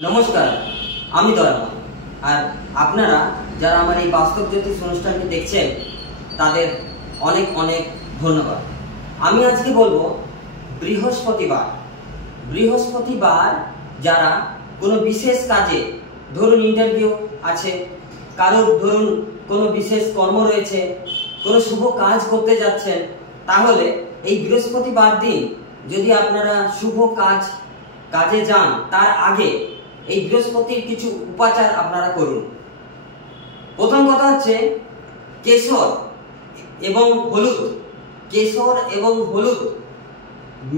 নমস্কার, আমি দয়াময়। আর আপনারা যারা আমার এই বাস্তব জ্যোতিষ অনুষ্ঠানটি দেখছেন তাদের অনেক অনেক ধন্যবাদ। আমি আজকে বলবো বৃহস্পতিবার যারা কোনো বিশেষ কাজে, ধরুন ইন্টারভিউ আছে, কারোর ধরুন কোনো বিশেষ কর্ম রয়েছে, কোনো শুভ কাজ করতে যাচ্ছেন, তাহলে এই বৃহস্পতিবার দিন যদি আপনারা শুভ কাজে যান তার আগে এই বৃহস্পতির কিছু উপাচার আপনারা করুন। প্রথম কথা হচ্ছে কেশর এবং হলুদ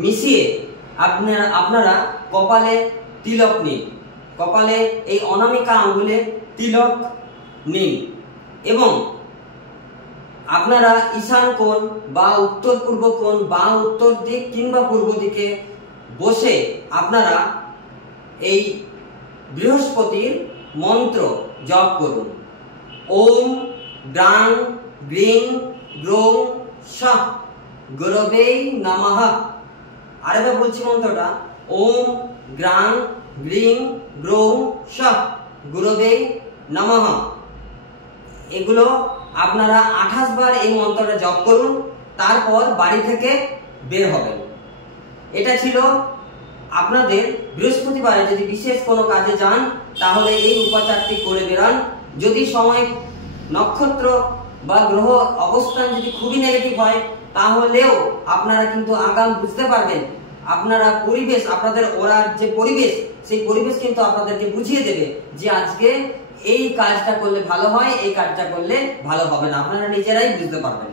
মিশিয়ে আপনারা কপালে তিলক নিন, কপালে এই অনামিকা আঙ্গুলে তিলক নিন এবং আপনারা ঈশান কোণ বা উত্তর পূর্ব কোণ বা উত্তর দিক কিংবা পূর্ব দিকে বসে আপনারা এই বৃহস্পতির মন্ত্র জপ করুন। ওম গ্রাং গ্রিং গ্রৌং সঃ গুরবে নমঃ। আরেকবার বলছি মন্ত্রটা, ওম গ্রাং গ্রিং গ্রৌং সঃ গুরবে নমঃ। এগুলো আপনারা 28 বার এই মন্ত্রটা জপ করুন, তারপর বাড়ি থেকে বের হবেন। এটা ছিল আপনাদের বৃহস্পতিবারে যদি বিশেষ কোনো কাজে যান তাহলে এই উপাচারটি করে বেরান। যদি সময়, নক্ষত্র বা গ্রহ অবস্থান যদি খুবই নেগেটিভ হয় তাহলেও আপনারা কিন্তু আগাম বুঝতে পারবেন। আপনারা পরিবেশ, আপনাদের ওরার যে পরিবেশ, সেই পরিবেশ কিন্তু আপনাদেরকে বুঝিয়ে দেবে যে আজকে এই কাজটা করলে ভালো হয়, এই কাজটা করলে ভালো হবে না, আপনারা নিজেরাই বুঝতে পারবেন।